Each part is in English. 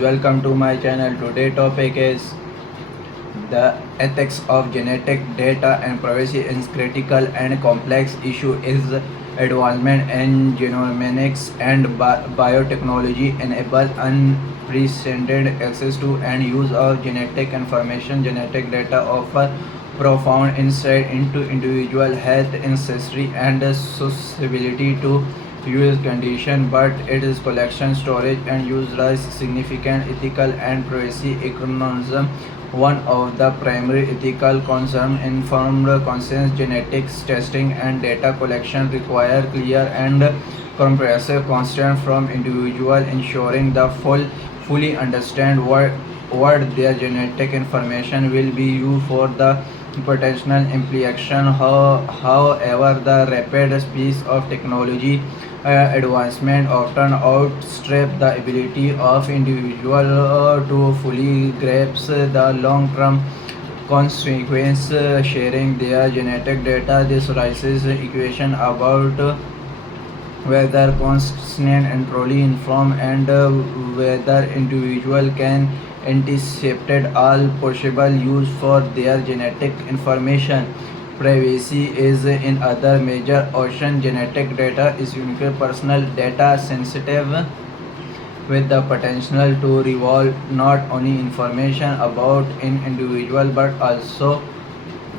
welcome to my channel. Today topic is the ethics of genetic data and privacy is critical and complex issue is advancement in genomics and biotechnology enable unprecedented access to and use of genetic information. Genetic data offer profound insight into individual health, ancestry, and susceptibility to use condition, but its collection, storage, and use raise significant ethical and privacy concerns. One of the primary ethical concerns informed consent genetics testing and data collection require clear and comprehensive consent from individual, ensuring the fully understand what their genetic information will be used for the potential implication. However, the rapid speed of technology advancement often outstrip the ability of individual to fully grasp the long-term consequence sharing their genetic data. This raises equation about whether constant and truly informed and whether individual can anticipate all possible use for their genetic information. Privacy is in other major ocean. Genetic data is unique personal data sensitive with the potential to reveal not only information about an individual but also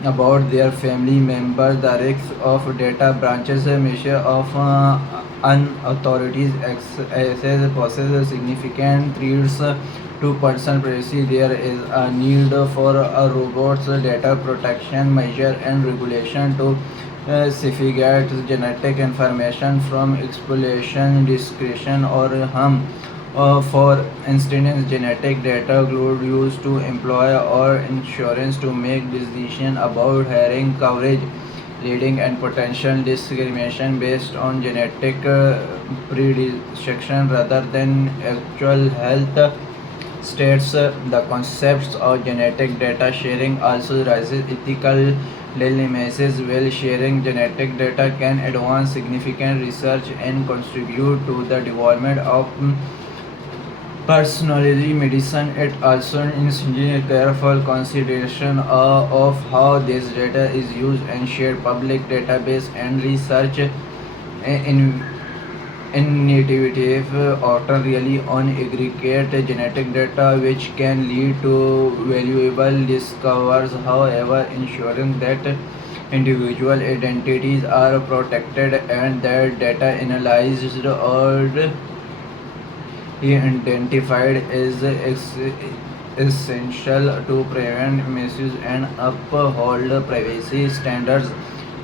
about their family members. The risk of data branches measure of unauthorities access poses significant threats to personal privacy. There is a need for a robust data protection measure and regulation to safeguard genetic information from exploitation, discretion, or harm. For instance, genetic data could used to employ or insurance to make decisions about hiring coverage, leading and potential discrimination based on genetic predilection rather than actual health states. The concepts of genetic data sharing also raises ethical dilemmas. While sharing genetic data can advance significant research and contribute to the development of personalized medicine, it also needs careful consideration of how this data is used and shared. Public database and research in innovative often really on aggregate genetic data, which can lead to valuable discoveries. However, ensuring that individual identities are protected and that data analyzed or identified is essential to prevent misuse and uphold privacy standards.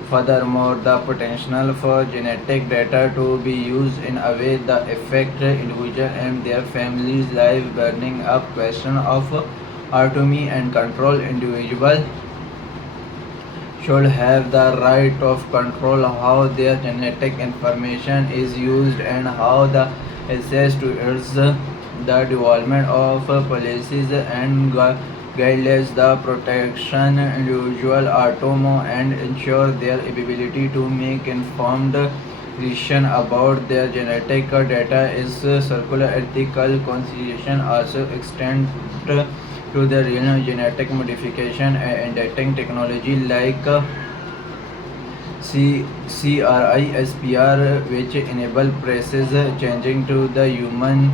Furthermore, the potential for genetic data to be used in a way that affect individual and their families' life, burning up question of autonomy and control. Individual should have the right of control how their genetic information is used and how the access to its the development of policies and guidelines the protection individual autonomy and ensure their ability to make informed decision about their genetic data is circular. Ethical consideration also extend to the real genetic modification and editing technology like CRISPR, which enable process changing to the human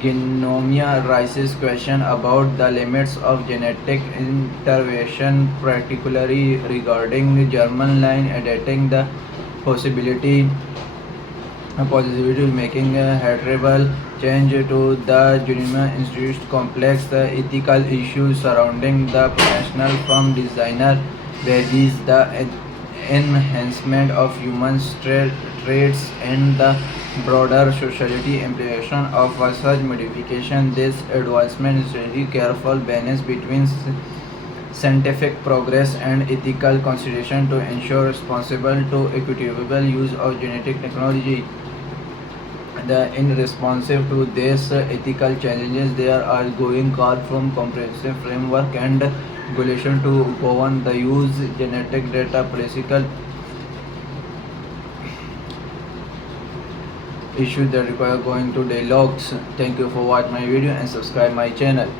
genome, raises question about the limits of genetic intervention, particularly regarding germline line editing. The possibility possibility of making a heritable change to the genome introduced complex ethical issues surrounding the potential from designer values, the enhancement of human traits, and the broader society implication of such modification. This advancement is really careful balance between scientific progress and ethical consideration to ensure responsible to equitable use of genetic technology. In responsive to these ethical challenges, there are going call from comprehensive framework and regulation to govern the use genetic data. Political issues that require going to dialogues. Thank you for watching my video and subscribe my channel.